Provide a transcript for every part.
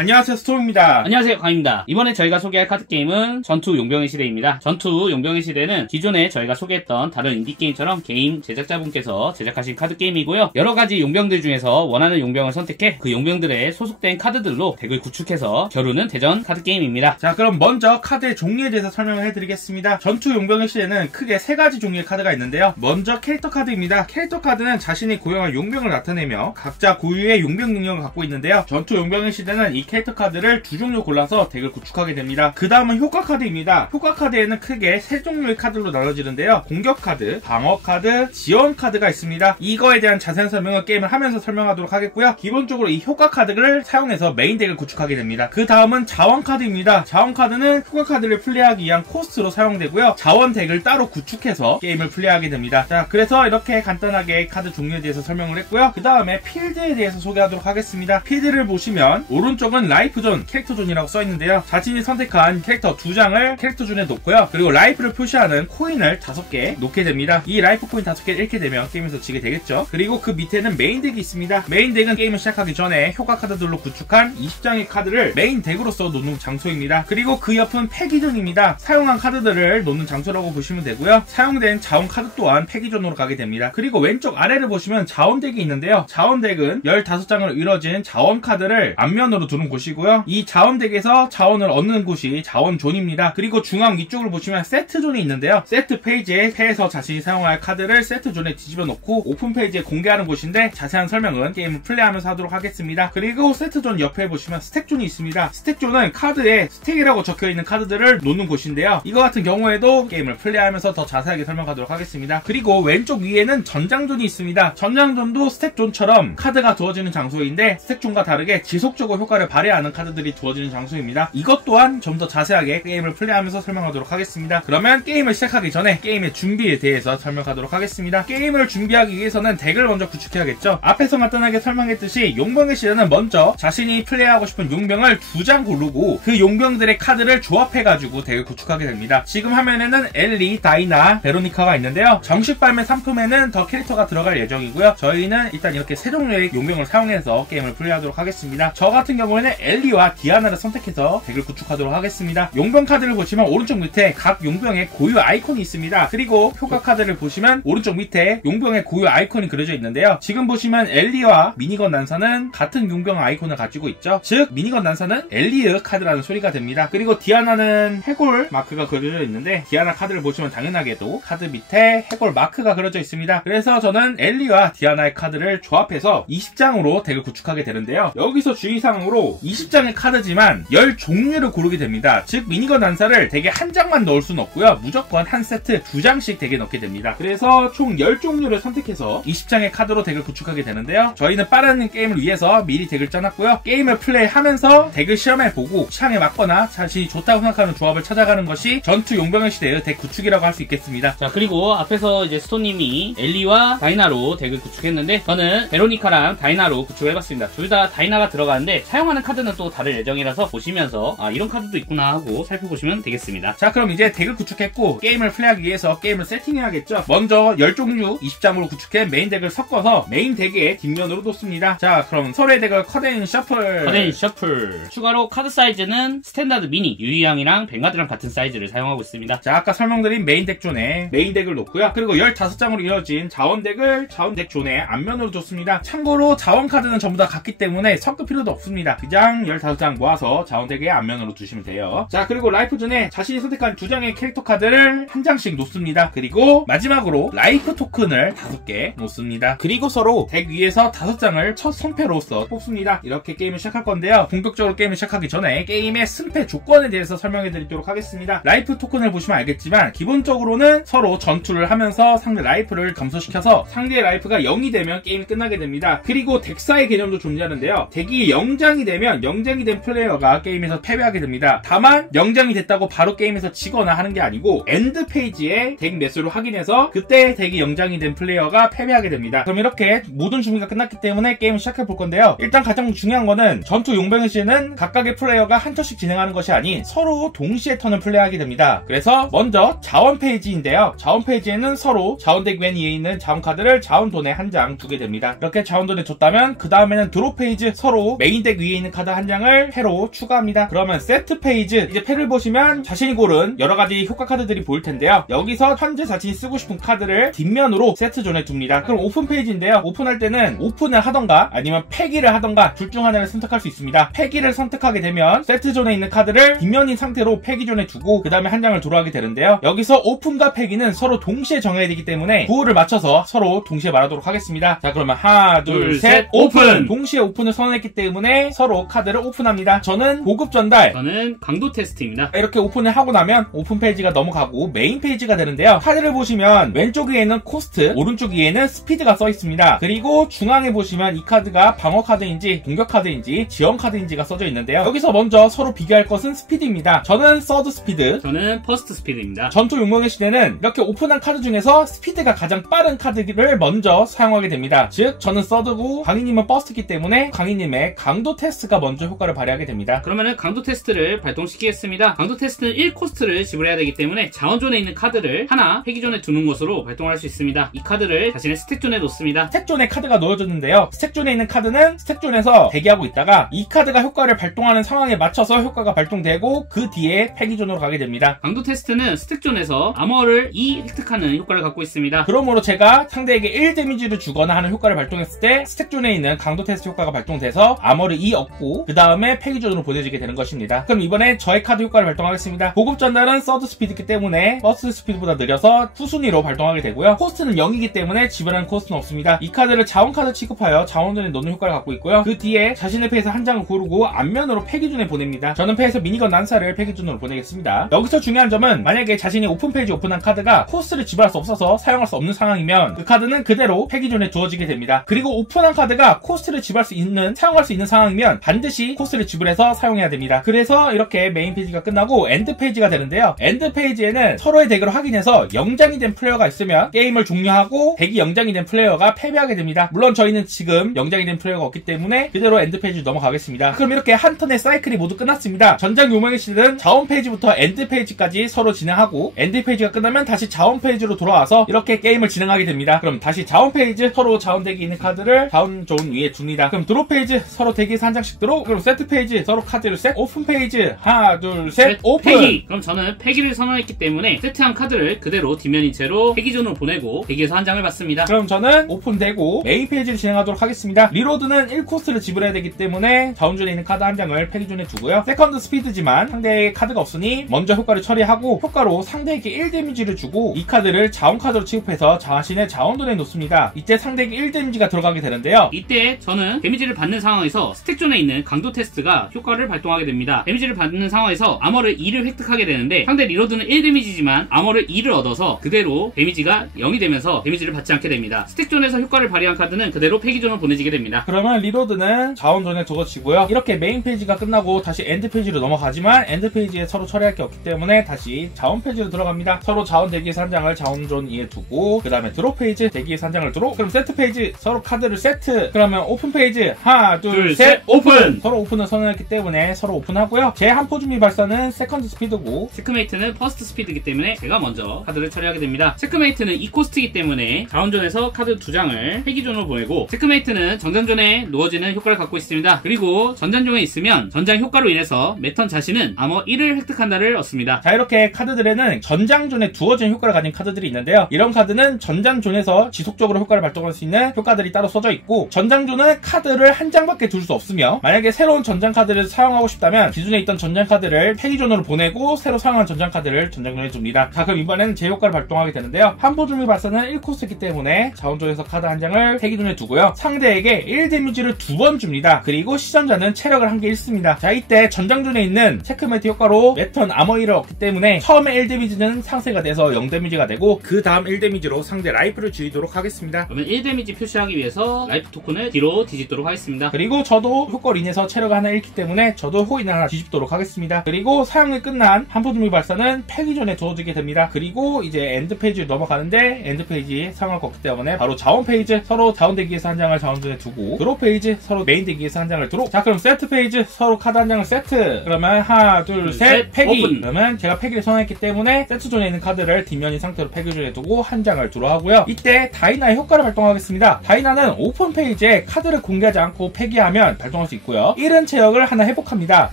안녕하세요, 스톰입니다. 안녕하세요, 강입니다. 이번에 저희가 소개할 카드게임은 전투 용병의 시대입니다. 전투 용병의 시대는 기존에 저희가 소개했던 다른 인디게임처럼 게임 제작자분께서 제작하신 카드게임이고요. 여러가지 용병들 중에서 원하는 용병을 선택해 그 용병들의 소속된 카드들로 덱을 구축해서 겨루는 대전 카드게임입니다. 자, 그럼 먼저 카드의 종류에 대해서 설명을 해드리겠습니다. 전투 용병의 시대는 크게 3가지 종류의 카드가 있는데요. 먼저 캐릭터 카드입니다. 캐릭터 카드는 자신이 고용한 용병을 나타내며 각자 고유의 용병 능력을 갖고 있는데요. 전투 용병의 시대는 이 캐릭터 카드를 2종류 골라서 덱을 구축하게 됩니다. 그 다음은 효과 카드입니다. 효과 카드에는 크게 3종류의 카드로 나눠지는데요. 공격 카드, 방어 카드, 지원 카드가 있습니다. 이거에 대한 자세한 설명은 게임을 하면서 설명하도록 하겠고요. 기본적으로 이 효과 카드를 사용해서 메인 덱을 구축하게 됩니다. 그 다음은 자원 카드입니다. 자원 카드는 효과 카드를 플레이하기 위한 코스트로 사용되고요. 자원 덱을 따로 구축해서 게임을 플레이하게 됩니다. 자, 그래서 이렇게 간단하게 카드 종류에 대해서 설명을 했고요. 그 다음에 필드에 대해서 소개하도록 하겠습니다. 필드를 보시면 오른쪽은 라이프 존, 캐릭터 존이라고 써있는데요. 자신이 선택한 캐릭터 2장을 캐릭터 존에 놓고요. 그리고 라이프를 표시하는 코인을 5개 놓게 됩니다. 이 라이프 코인 5개를 잃게 되면 게임에서 지게 되겠죠. 그리고 그 밑에는 메인 덱이 있습니다. 메인 덱은 게임을 시작하기 전에 효과 카드들로 구축한 20장의 카드를 메인 덱으로서 놓는 장소입니다. 그리고 그 옆은 폐기존입니다. 사용한 카드들을 놓는 장소라고 보시면 되고요. 사용된 자원 카드 또한 폐기존으로 가게 됩니다. 그리고 왼쪽 아래를 보시면 자원 덱이 있는데요. 자원 덱은 15장으로 이루어진 자원 카드를 앞면으로 두는 곳이고요. 이 자원 덱에서 자원을 얻는 곳이 자원존입니다. 그리고 중앙 위쪽을 보시면 세트존이 있는데요. 세트 페이지에 패에서 자신이 사용할 카드를 세트존에 뒤집어 놓고 오픈 페이지에 공개하는 곳인데 자세한 설명은 게임을 플레이하면서 하도록 하겠습니다. 그리고 세트존 옆에 보시면 스택존이 있습니다. 스택존은 카드에 스택이라고 적혀있는 카드들을 놓는 곳인데요. 이거 같은 경우에도 게임을 플레이하면서 더 자세하게 설명하도록 하겠습니다. 그리고 왼쪽 위에는 전장존이 있습니다. 전장존도 스택존처럼 카드가 두어지는 장소인데 스택존과 다르게 지속적으로 효과를 발휘하는 카드들이 두어지는 장소입니다. 이것 또한 좀 더 자세하게 게임을 플레이하면서 설명하도록 하겠습니다. 그러면 게임을 시작하기 전에 게임의 준비에 대해서 설명하도록 하겠습니다. 게임을 준비하기 위해서는 덱을 먼저 구축해야겠죠. 앞에서 간단하게 설명했듯이 용병의 시대는 먼저 자신이 플레이하고 싶은 용병을 2장 고르고 그 용병들의 카드를 조합해가지고 덱을 구축하게 됩니다. 지금 화면에는 엘리, 다이나, 베로니카가 있는데요. 정식 발매 상품에는 더 캐릭터가 들어갈 예정이고요. 저희는 일단 이렇게 3종류의 용병을 사용해서 게임을 플레이하도록 하겠습니다. 저 같은 경우에는 엘리와 디아나를 선택해서 덱을 구축하도록 하겠습니다. 용병 카드를 보시면 오른쪽 밑에 각 용병의 고유 아이콘이 있습니다. 그리고 효과 카드를 보시면 오른쪽 밑에 용병의 고유 아이콘이 그려져 있는데요. 지금 보시면 엘리와 미니건 난사는 같은 용병 아이콘을 가지고 있죠. 즉 미니건 난사는 엘리의 카드라는 소리가 됩니다. 그리고 디아나는 해골 마크가 그려져 있는데 디아나 카드를 보시면 당연하게도 카드 밑에 해골 마크가 그려져 있습니다. 그래서 저는 엘리와 디아나의 카드를 조합해서 20장으로 덱을 구축하게 되는데요. 여기서 주의사항으로 20장의 카드지만 10종류를 고르게 됩니다. 즉 미니건 난사를 덱에 한 장만 넣을 수는 없고요. 무조건 한 세트 2장씩 덱에 넣게 됩니다. 그래서 총 10종류를 선택해서 20장의 카드로 덱을 구축하게 되는데요. 저희는 빠른 게임을 위해서 미리 덱을 짜놨고요. 게임을 플레이하면서 덱을 시험해보고 취향에 맞거나 자신이 좋다고 생각하는 조합을 찾아가는 것이 전투 용병의 시대의 덱 구축이라고 할 수 있겠습니다. 자, 그리고 앞에서 이제 스톤님이 엘리와 다이나로 덱을 구축했는데 저는 베로니카랑 다이나로 구축해봤습니다. 둘 다 다이나가 들어가는데 사용하는 카드는 또 다를 예정이라서 보시면서 이런 카드도 있구나 하고 살펴보시면 되겠습니다. 자, 그럼 이제 덱을 구축했고 게임을 플레이하기 위해서 게임을 세팅해야겠죠. 먼저 10종류 20장으로 구축해 메인 덱을 섞어서 메인 덱의 뒷면으로 놓습니다. 자, 그럼 서로의 덱을 커덴 셔플 추가로 카드 사이즈는 스탠다드 미니, 유이양이랑 뱅가드랑 같은 사이즈를 사용하고 있습니다. 자, 아까 설명드린 메인 덱 존에 메인 덱을 놓고요. 그리고 15장으로 이어진 자원 덱을 자원 덱 존의 앞면으로 뒀습니다. 참고로 자원 카드는 전부 다 같기 때문에 섞을 필요도 없습니다. 그냥 15장 모아서 자원 덱의 앞면으로 두시면 돼요. 자, 그리고 라이프 존에 자신이 선택한 2장의 캐릭터 카드를 한 장씩 놓습니다. 그리고 마지막으로 라이프 토큰을 5개 놓습니다. 그리고 서로 덱 위에서 5장을 첫 손패로서 뽑습니다. 이렇게 게임을 시작할 건데요. 본격적으로 게임을 시작하기 전에 게임의 승패 조건에 대해서 설명해 드리도록 하겠습니다. 라이프 토큰을 보시면 알겠지만 기본적으로는 서로 전투를 하면서 상대 라이프를 감소시켜서 상대의 라이프가 0이 되면 게임이 끝나게 됩니다. 그리고 덱사의 개념도 존재하는데요. 덱이 0장이 되면 0장이 된 플레이어가 게임에서 패배하게 됩니다. 다만 0장이 됐다고 바로 게임에서 지거나 하는 게 아니고 엔드 페이지에 덱 매수를 확인해서 그때 덱이 0장이 된 플레이어가 패배하게 됩니다. 그럼 이렇게 모든 준비가 끝났기 때문에 게임을 시작해 볼 건데요. 일단 가장 중요한 거는 전투 용병의 시대는 각각의 플레이어가 한 턴씩 진행하는 것이 아닌 서로 동시에 턴을 플레이하게 됩니다. 그래서 먼저 자원 페이지인데요. 자원 페이지에는 서로 자원 덱 맨 위에 있는 자원 카드를 자원돈에 한 장 두게 됩니다. 이렇게 자원돈에 줬다면 그 다음에는 드롭 페이지, 서로 메인 덱 위에 있는 카드 한 장을 패로 추가합니다. 그러면 세트 페이지, 이제 패를 보시면 자신이 고른 여러가지 효과 카드들이 보일 텐데요. 여기서 현재 자신이 쓰고 싶은 카드를 뒷면으로 세트존에 둡니다. 그럼 오픈 페이지인데요. 오픈할 때는 오픈을 하던가 아니면 패기를 하던가 둘 중 하나를 선택할 수 있습니다. 패기를 선택하게 되면 세트존에 있는 카드를 뒷면인 상태로 패기존에 두고 그 다음에 한 장을 돌아가게 되는데요. 여기서 오픈과 패기는 서로 동시에 정해야 되기 때문에 구호를 맞춰서 서로 동시에 말하도록 하겠습니다. 자, 그러면 하나, 둘, 셋, 오픈! 동시에 오픈을 선언했기 때문에 서로 카드를 오픈합니다. 저는 보급 전달, 저는 강도 테스트입니다. 이렇게 오픈을 하고 나면 오픈 페이지가 넘어가고 메인 페이지가 되는데요. 카드를 보시면 왼쪽 위에는 코스트, 오른쪽 위에는 스피드가 써 있습니다. 그리고 중앙에 보시면 이 카드가 방어 카드인지 공격 카드인지 지원 카드인지가 써져 있는데요. 여기서 먼저 서로 비교할 것은 스피드입니다. 저는 서드 스피드, 저는 퍼스트 스피드입니다. 전투 용병의 시대는 이렇게 오픈한 카드 중에서 스피드가 가장 빠른 카드를 먼저 사용하게 됩니다. 즉 저는 서드고 강희님은 퍼스트이기 때문에 강희님의 강도 테스트가 먼저 효과를 발휘하게 됩니다. 그러면은 강도 테스트를 발동시키겠습니다. 강도 테스트는 1코스트를 지불해야 되기 때문에 자원존에 있는 카드를 하나 패기존에 두는 것으로 발동할 수 있습니다. 이 카드를 자신의 스택존에 놓습니다. 스택존에 카드가 놓여졌는데요. 스택존에 있는 카드는 스택존에서 대기하고 있다가 이 카드가 효과를 발동하는 상황에 맞춰서 효과가 발동되고 그 뒤에 패기존으로 가게 됩니다. 강도 테스트는 스택존에서 아머를 2 획득하는 효과를 갖고 있습니다. 그러므로 제가 상대에게 1 데미지를 주거나 하는 효과를 발동했을 때 스택존에 있는 강도 테스트 효과가 발동돼서 아머를 2 얻고 그 다음에 패기존으로 보내지게 되는 것입니다. 그럼 이번에 저의 카드 효과를 발동하겠습니다. 보급 전달은 서드 스피드이기 때문에 퍼스트 스피드보다 느려서 후순위로 발동하게 되고요. 코스트는 0이기 때문에 지불하는 코스트는 없습니다. 이 카드를 자원 카드 취급하여 자원존에 넣는 효과를 갖고 있고요. 그 뒤에 자신의 패에서 한 장을 고르고 앞면으로 패기존에 보냅니다. 저는 패에서 미니건 난사를 패기존으로 보내겠습니다. 여기서 중요한 점은 만약에 자신이 오픈 페이지 오픈한 카드가 코스트를 지불할 수 없어서 사용할 수 없는 상황이면 그 카드는 그대로 패기존에 두어지게 됩니다. 그리고 오픈한 카드가 코스트를 지불할 수 있는, 사용할 수 있는 상황이면 반드시 코스트를 지불해서 사용해야 됩니다. 그래서 이렇게 메인 페이지가 끝나고 엔드 페이지가 되는데요. 엔드 페이지에는 서로의 덱을 확인해서 영장이 된 플레이어가 있으면 게임을 종료하고 덱이 영장이 된 플레이어가 패배하게 됩니다. 물론 저희는 지금 영장이 된 플레이어가 없기 때문에 그대로 엔드 페이지 넘어가겠습니다. 그럼 이렇게 한 턴의 사이클이 모두 끝났습니다. 전장 요망의 시대는 자원 페이지부터 엔드 페이지까지 서로 진행하고 엔드 페이지가 끝나면 다시 자원 페이지로 돌아와서 이렇게 게임을 진행하게 됩니다. 그럼 다시 자원 페이지, 서로 자원 덱이 있는 카드를 자원존 위에 둡니다. 그럼 드롭 페이지, 서로 덱에서 한 장씩 드롭. 그럼 세트 페이지, 서로 카드를 셋. 오픈 페이지, 하나 둘 셋 오픈. 패기! 그럼 저는 패기를 선언했기 때문에 세트한 카드를 그대로 뒷면인 채로 패기존으로 보내고 대기에서 한 장을 받습니다. 그럼 저는 오픈되고 메인 페이지를 진행하도록 하겠습니다. 리로드는 1코스트를 지불해야 되기 때문에 자원존에 있는 카드 한 장을 패기존에 두고요. 세컨드 스피드지만 상대의 카드가 없으니 먼저 효과를 처리하고 효과로 상대에게 1 데미지를 주고 이 카드를 자원 카드로 취급해서 자신의 자원존에 놓습니다. 이때 상대에게 1 데미지가 들어가게 되는데요. 이때 저는 데미지를 받는 상황에서 스택존에 있는 강도 테스트가 효과를 발동하게 됩니다. 데미지를 받는 상황에서 아머를 2를 획득하게 되는데 상대 리로드는 1 데미지지만 아머를 2를 얻어서 그대로 데미지가 0이 되면서 데미지를 받지 않게 됩니다. 스택존에서 효과를 발휘한 카드는 그대로 패기존으로 보내지게 됩니다. 그러면 리로드는 자원존에 적어지고요. 이렇게 메인 페이지가 끝나고 다시 엔드 페이지로 넘어가지만 엔드 페이지에 서로 처리할 게 없기 때문에 다시 자원 페이지로 들어갑니다. 서로 자원 대기에서 한 장을 자원존 위에 두고 그 다음에 드롭 페이지 대기에서 한 장을 드롭. 그럼 세트 페이지 서로 카드를 세트. 그러면 오픈 페이지 하나 둘 셋 오픈. 서로 오픈을 선언했기 때문에 서로 오픈하고요. 제 한포 준비 발사는 세컨드 스피드고 체크메이트는 퍼스트 스피드이기 때문에 제가 먼저 카드를 처리하게 됩니다. 체크메이트는 2코스트이기 때문에 자원존에서 카드 2장을 패기존으로 보내고 체크메이트는 전장존에 놓아지는 효과를 갖고 있습니다. 그리고 전장존에 있으면 전장 효과로 인해서 매턴 자신은 아머 1을 획득한다를 얻습니다. 자, 이렇게 카드들에는 전장존에 두어진 효과를 가진 카드들이 있는데요. 이런 카드는 전장존에서 지속적으로 효과를 발동할 수 있는 효과들이 따로 써져 있고 전장존은 카드를 한 장밖에 둘 수 없으며 만약에 새로운 전장 카드를 사용하고 싶다면 기존에 있던 전장 카드를 패기존으로 보내고 새로 사용한 전장 카드를 전장존에 둡니다. 자, 그럼 이번에는 제 효과를 발동하게 되는데요. 한포 준비 발사는 1코스이기 때문에 자원존에서 카드 한 장을 패기존에 두고요. 상대에게 1 데미지를 2번 줍니다. 그리고 시전자는 체력을 한 개 잃습니다. 자, 이때 전장존에 있는 체크메이트 효과로 매턴 아머 1을 얻기 때문에 처음에 1 데미지는 상쇄가 돼서 0 데미지가 되고 그 다음 1 데미지로 상대 라이프를 줄이도록 하겠습니다. 그러면 1 데미지 표시하기 위해서 라이프 토큰을 뒤로 뒤집도록 하겠습니다. 그리고 저도 효과로 인해서 체력을 하나 잃기 때문에 저도 호인을 하나 뒤집도록 하겠습니다. 그리고 사용이 끝난 한포 준비 발사는 패기존에 두어지게 됩니다. 그리고 이제 엔드 페이지로 넘어가는데 엔드 페이지 사용할 거 없기 때문에 바로 자원 페이지 서로 자원 대기에서 한 장을 자원존에 두고 드롭 페이지 서로 메인 대기에서 한 장을 드롭. 자, 그럼 세트 페이지 서로 카드 한 장을 세트. 그러면 하나 둘 셋 패기. 오픈. 그러면 제가 패기를 선언했기 때문에 세트존에 있는 카드를 뒷면인 상태로 패기존에 두고 한 장을 드로우하고요. 이때 다이나의 효과를 발동하겠습니다. 다이나는 오픈 페이지에 카드를 공개하지 않고 패기하면 발동할 수 수 있고요. 잃은 체력을 하나 회복합니다.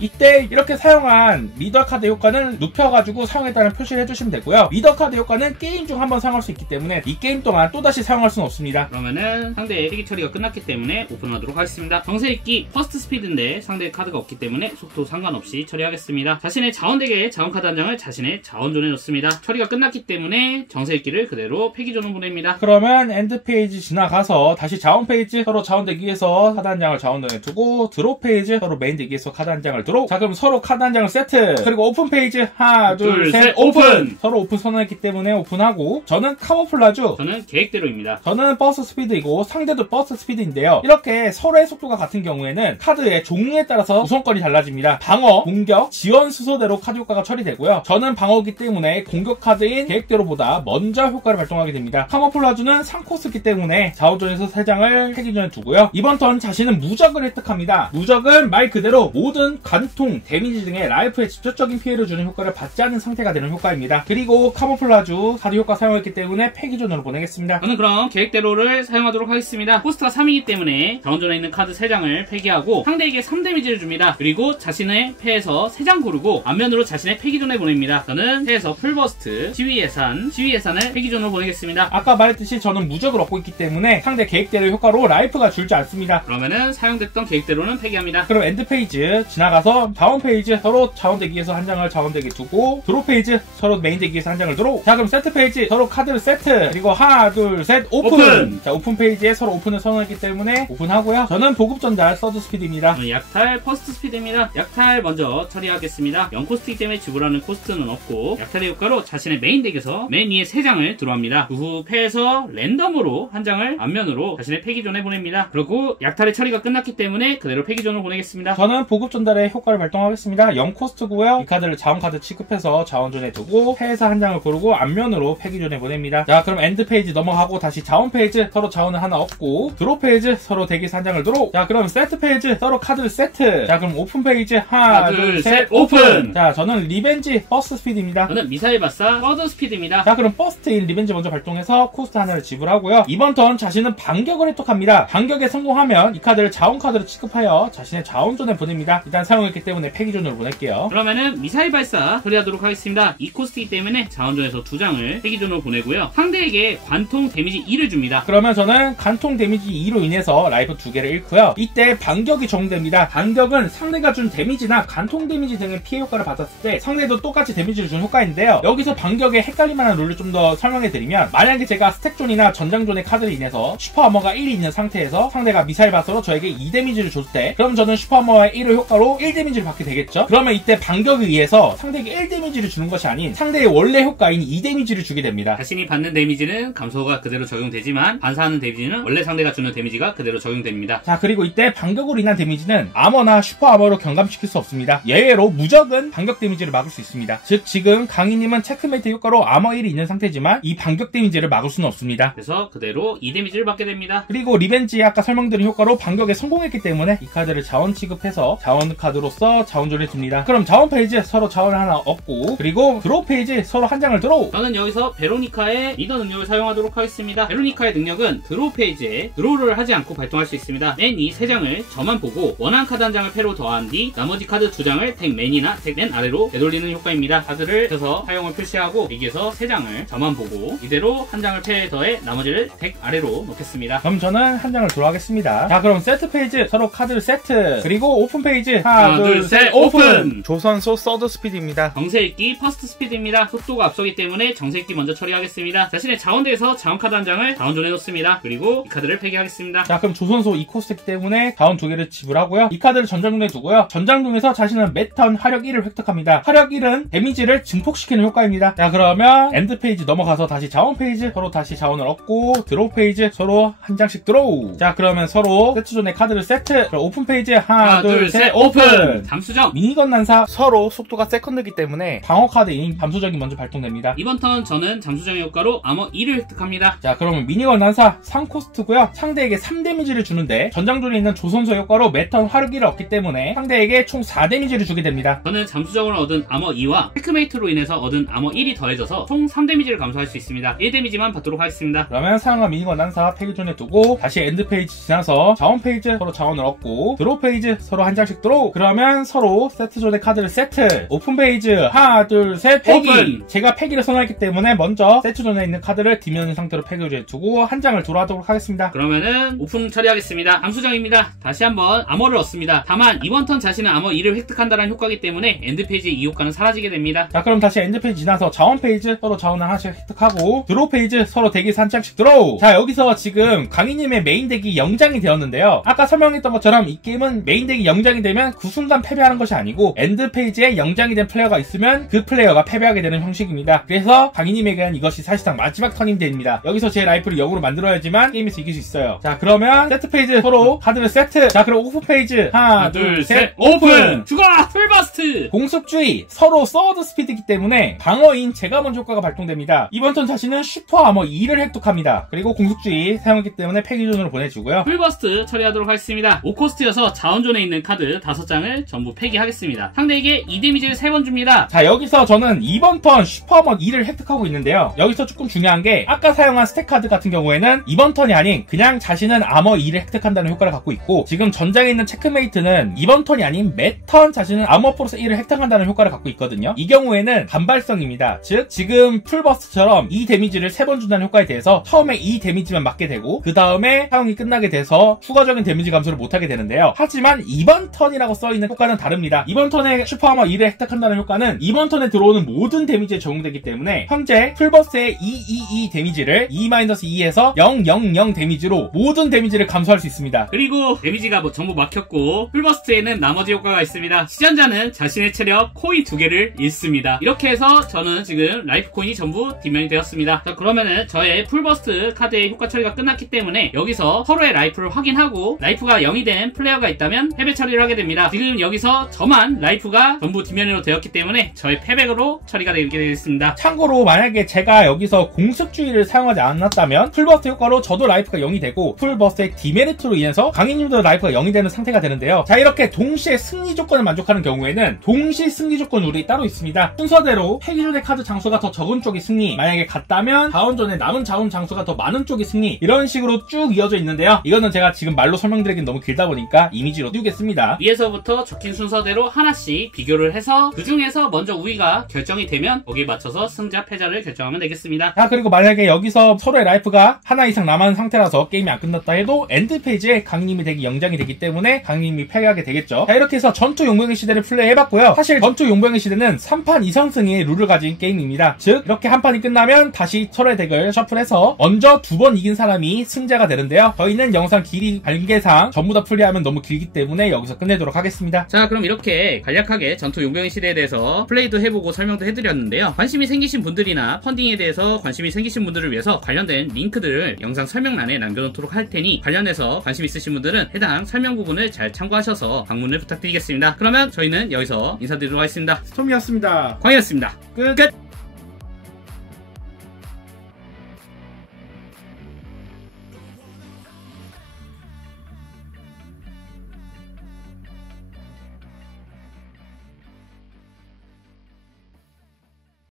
이때 이렇게 사용한 리더 카드 효과는 눕혀가지고 사용했다는 표시를 해주시면 되고요. 리더 카드 효과는 게임 중 한번 사용할 수 있기 때문에 이 게임 동안 또다시 사용할 수는 없습니다. 그러면은 상대의 필기 처리가 끝났기 때문에 오픈하도록 하겠습니다. 정세 읽기 퍼스트 스피드인데 상대의 카드가 없기 때문에 속도 상관없이 처리하겠습니다. 자신의 자원덱에 자원 카드 한 장을 자신의 자원존에 넣습니다. 처리가 끝났기 때문에 정세 읽기를 그대로 폐기존으로 보냅니다. 그러면 엔드 페이지 지나가서 다시 자원 페이지 서로 자원 대기에서 카드 한 장을 자원존에 두고 드롭 페이지 서로 메인 대기에서 카드 한 장을 드롭. 자 그럼 서로 카드 한 장을 세트. 그리고 오픈 페이지 하나 둘 셋 오픈. 서로 오픈 선언했기 때문에 오픈하고 저는 카모플라주. 저는 계획대로입니다. 저는 버스 스피드이고 상대도 버스 스피드인데요. 이렇게 서로의 속도가 같은 경우에는 카드의 종류에 따라서 우선권이 달라집니다. 방어, 공격, 지원 순서대로 카드 효과가 처리되고요. 저는 방어기 때문에 공격 카드인 계획대로보다 먼저 효과를 발동하게 됩니다. 카모플라주는 3코스기 때문에 자원존에서 3장을 폐기존에 두고요. 이번 턴 자신은 무적을 획득합니다. 무적은 말 그대로 모든 관통, 데미지 등의 라이프에 직접적인 피해를 주는 효과를 받지 않는 상태가 되는 효과입니다. 그리고 카모플라주 카드 효과 사용했기 때문에 폐기존으로 보내겠습니다. 저는 그럼 계획대로를 사용하도록 하겠습니다. 코스트가 3이기 때문에 자원존에 있는 카드 3장을 폐기하고 상대에게 3데미지를 줍니다. 그리고 자신의 패에서 3장 고르고 앞면으로 자신의 폐기존에 보냅니다. 저는 패에서 풀버스트, 지휘예산을 폐기존으로 보내겠습니다. 아까 말했듯이 저는 무적을 얻고 있기 때문에 상대 계획대로 효과로 라이프가 줄지 않습니다. 그러면은 사용됐던 계획대로는 폐기합니다. 그럼 엔드 페이지 지나가서 자원 페이지 서로 자원 대기에서 한 장을 자원 대기 두고 드롭 페이지 서로 메인 대기에서 한 장을 드롭. 자 그럼 세트 페이지 서로 카드를 세트. 그리고 하나 둘 셋 오픈. 자 오픈 페이지에 서로 오픈을 선언했기 때문에 오픈하고요. 저는 보급 전달 서드 스피드입니다. 저는 약탈 퍼스트 스피드입니다. 약탈 먼저 처리하겠습니다. 0코스트이기 때문에 지불하는 코스트는 없고 약탈의 효과로 자신의 메인 덱에서 맨 위에 3장을 들어갑니다. 그 후 패에서 랜덤으로 한 장을 앞면으로 자신의 폐기존에 보냅니다. 그리고 약탈의 처리가 끝났기 때문에 그대로 폐기존으로 보내겠습니다. 저는 보급 전달의 효과를 발동하겠습니다. 0코스트고요. 이 카드를 자원 카드 취급해서 자원존에 두고 패에서 한 장을 고르고 앞면으로 폐기존에 보냅니다. 자 그럼 엔드 페이지 넘어가고 다시 자원 페이지 서로 자원을 하나 얻고 드롭 페이지 서로 대기에서 한 장을 드롭. 자 그럼 세트 페이지 서로 카드를 세트. 자 그럼 오픈 페이지 하나 둘 셋 오픈. 자 저는 리벤지 버스 스피드입니다. 저는 미사일 발사 서드 스피드입니다. 자 그럼 버스트인 리벤지 먼저 발동해서 코스트 하나를 지불하고요. 이번 턴 자신은 반격을 획득합니다. 반격에 성공하면 이 카드를 자원 카드로 취급하여 자신의 자원존에 보냅니다. 일단 사용했기 때문에 폐기존으로 보낼게요. 그러면은 미사일 발사 처리하도록 하겠습니다. 2코스트이기 때문에 자원존에서 2장을 폐기존으로 보내고요. 상대에게 관통 데미지 2를 줍니다. 그러면 저는 관통 데미지 2로 인해서 라이프 2개를 잃고요. 이때 반격이 적용됩니다. 반격은 상대가 준 데미지나 관통 데미지 등의 피해 효과를 받았을 때 상대도 똑같이 데미지를 준 효과인데요. 여기서 반격에 헷갈릴만한 룰을 좀 더 설명해드리면 만약에 제가 스택존이나 전장존의 카드로 인해서 슈퍼아머가 1이 있는 상태에서 상대가 미사일 발사로 저에게 2데미지를 줬을 때 그럼 저는 슈퍼아머의 1의 효과로 1데미지를 받게 되겠죠. 그러면 이때 반격에 의해서 상대에게 1데미지를 주는 것이 아닌 상대의 원래 효과인 2데미지를 주게 됩니다. 자신이 받는 데미지는 감소가 그대로 적용되지만 반사하는 데미지는 원래 상대가 주는 데미지가 그대로 적용됩니다. 자 그리고 이때 반격으로 인한 데미지는 아머나 슈퍼아머로 경감시킬 수 없습니다. 예외로 무적은 반격 데미지를 막을 수 있습니다. 즉 지금 강희님은 체크메이트 효과로 아머 1이 있는 상태지만 이 반격 데미지를 막을 수는 없습니다. 그래서 그대로 2데미지를 받게 됩니다. 그리고 리벤지에 아까 설명드린 효과로 반격에 성공했기 때문에 이 카드를 자원 취급해서 자원 카드로서 자원존에 둡니다. 그럼 자원 페이지 서로 자원을 하나 얻고 그리고 드로우 페이지 서로 한 장을 드로우. 저는 여기서 베로니카의 리더 능력을 사용하도록 하겠습니다. 베로니카의 능력은 드로우 페이지에 드로우를 하지 않고 발동할 수 있습니다. 맨 이 3장을 저만 보고 원하는 카드 한 장을 패로 더한 뒤 나머지 카드 2장을 덱 맨이나 덱 맨 아래로 되돌리는 효과입니다. 카드를 펴서 사용을 표시하고 여기에서 3장을 저만 보고 이대로 한 장을 패에 더해 나머지를 덱 아래로 놓겠습니다. 그럼 저는 한 장을 들어가겠습니다. 자 그럼 세트 페이지 서로 카드를 세트. 그리고 오픈 페이지 하나 둘 셋 오픈. 조선소 서드 스피드입니다. 정세 읽기 퍼스트 스피드입니다. 속도가 앞서기 때문에 정세 읽기 먼저 처리하겠습니다. 자신의 자원대에서 자원 카드 한 장을 자원존에 놓습니다. 그리고 이 카드를 폐기하겠습니다. 자 그럼 조선소 2코스트이기 때문에 자원 2개를 지불하고요. 이 카드를 전장동에 두고요. 전장동에서 자신은 매턴 화력 1을 획득합니다. 화력 1은 데미지를 증폭시키는 효과입니다. 자 그러면 엔드 페이지 넘어가서 다시 자원 페이지 서로 다시 자원을 얻고 드로우 페이지 서로 한 장씩 드로우. 자 그러면 서로 세트존의 카드를 세트. 그럼 오픈 페이지 하나 둘 셋 오픈. 잠수정 미니건 난사 서로 속도가 세컨드이기 때문에 방어 카드인 잠수정이 먼저 발동됩니다. 이번 턴 저는 잠수정의 효과로 아머 2를 획득합니다. 자 그러면 미니건 난사 3코스트고요. 상대에게 3데미지를 주는데 전장존에 있는 조선소 효과로 매턴 화력 1을 얻기 때문에 상대에게 총 4데미지를 주게 됩니다. 저는 잠수정을 얻은 아머 2와 체크메이트로 인해서 얻은 아머 1이 더해져서 총 3데미지를 감소할 수 있습니다. 1데미지만 받도록 하겠습니다. 그러면 사용한 미니건 난사 폐기존에 두고 다시 엔드 페이지 지나서 자원 페이지 서로 자원을 얻고 있고, 드로우 페이지 서로 한 장씩 드로우. 그러면 서로 세트존의 카드를 세트. 오픈 페이지 하나 둘 셋 패기. 오픈. 제가 패기를 선호했기 때문에 먼저 세트존에 있는 카드를 뒷면 상태로 패기를 두고 한 장을 드로우하도록 하겠습니다. 그러면은 오픈 처리하겠습니다. 암수정입니다. 다시 한번 아머를 얻습니다. 다만 이번 턴 자신은 아머 2를 획득한다는 효과이기 때문에 엔드 페이지의 이 효과는 사라지게 됩니다. 자, 그럼 다시 엔드 페이지 지나서 자원 페이지 서로 자원을 하나씩 획득하고, 드로우 페이지 서로 대기에서 한 장씩 드로우. 자, 여기서 지금 강희님의 메인 덱이 0장이 되었는데요. 아까 설명했던 것처럼 이 게임은 메인 덱이 0장이 되면 그 순간 패배하는 것이 아니고 엔드 페이지에 0장이 된 플레이어가 있으면 그 플레이어가 패배하게 되는 형식입니다. 그래서 강희님에게는 이것이 사실상 마지막 턴이 됩니다. 여기서 제 라이프를 0으로 만들어야지만 게임에서 이길 수 있어요. 자, 그러면 세트 페이지 서로 카드를 세트. 자, 그럼 오픈 페이지 하나 둘 셋 오픈. 죽어! 풀버스트! 공습주의. 서로 서드 스피드이기 때문에 방어인 제가 먼저 효과가 발동됩니다. 이번 턴 자신은 슈퍼 아머 2를 획득합니다. 그리고 공습주의 사용했기 때문에 폐기존으로 보내주고요. 풀버스트 처리하도록 하겠습니다. 5코스트여서 자원존에 있는 카드 5장을 전부 폐기하겠습니다. 상대에게 2데미지를 3번 줍니다. 자, 여기서 저는 이번 턴 슈퍼아머 2를 획득하고 있는데요. 여기서 조금 중요한 게 아까 사용한 스택 카드 같은 경우에는 이번 턴이 아닌 그냥 자신은 아머 2를 획득한다는 효과를 갖고 있고, 지금 전장에 있는 체크메이트는 이번 턴이 아닌 매 턴 자신은 아머 플러스 1을 획득한다는 효과를 갖고 있거든요. 이 경우에는 반발성입니다. 즉 지금 풀버스트처럼 이 데미지를 3번 준다는 효과에 대해서 처음에 이 데미지만 맞게 되고 그 다음에 사용이 끝나게 돼서 추가적인 데미지 감소를 못하게 되는데요. 하지만 이번 턴이라고 써있는 효과는 다릅니다. 이번 턴에 슈퍼아머 2를 획득한다는 효과는 이번 턴에 들어오는 모든 데미지에 적용되기 때문에 현재 풀버스트의 222 데미지를 2-2에서 000 데미지로 모든 데미지를 감소할 수 있습니다. 그리고 데미지가 전부 막혔고 풀버스트에는 나머지 효과가 있습니다. 시전자는 자신의 체력 코인 2개를 잃습니다. 이렇게 해서 저는 지금 라이프 코인이 전부 뒷면이 되었습니다. 자, 그러면은 저의 풀버스트 카드의 효과 처리가 끝났기 때문에 여기서 서로의 라이프를 확인하고 라이프가 0이 된 플레이어가 있다면 패배 처리를 하게 됩니다. 지금 여기서 저만 라이프가 전부 뒷면으로 되었기 때문에 저의 패배로 처리가 되게 되겠습니다. 참고로 만약에 제가 여기서 공습주의를 사용하지 않았다면 풀버스트 효과로 저도 라이프가 0이 되고 풀버스트의 디메리트로 인해서 강희님도 라이프가 0이 되는 상태가 되는데요. 자, 이렇게 동시에 승리 조건을 만족하는 경우에는 동시 승리 조건 룰이 따로 있습니다. 순서대로 폐기존의 카드 장수가 더 적은 쪽이 승리, 만약에 같다면 자원존에 남은 자원 장수가 더 많은 쪽이 승리, 이런 식으로 쭉 이어져 있는데요. 이거는 제가 지금 말로 설명드리긴 너무 길다 보니까 이미지로 띄우겠습니다. 위에서부터 적힌 순서대로 하나씩 비교를 해서 그 중에서 먼저 우위가 결정이 되면 거기에 맞춰서 승자 패자를 결정하면 되겠습니다. 자, 그리고 만약에 여기서 서로의 라이프가 하나 이상 남은 상태라서 게임이 안 끝났다 해도 엔드 페이지에 강희님의 덱이 0장이 되기 때문에 강희님이 패하게 되겠죠. 자, 이렇게 해서 전투 용병의 시대를 플레이해봤고요. 사실 전투 용병의 시대는 3판 2선승의 룰을 가진 게임입니다. 즉 이렇게 한 판이 끝나면 다시 서로의 덱을 셔플해서 먼저 2번 이긴 사람이 승자가 되는데요. 저희는 영상 길이 관계상 전부 다 플레이하면 너무 길기 때문에 여기서 끝내도록 하겠습니다. 자, 그럼 이렇게 간략하게 전투 용병의 시대에 대해서 플레이도 해보고 설명도 해드렸는데요. 관심이 생기신 분들이나 펀딩에 대해서 관심이 생기신 분들을 위해서 관련된 링크들을 영상 설명란에 남겨놓도록 할 테니 관련해서 관심 있으신 분들은 해당 설명 부분을 잘 참고하셔서 방문을 부탁드리겠습니다. 그러면 저희는 여기서 인사드리도록 하겠습니다. 스톰이었습니다. 광희였습니다. 끝.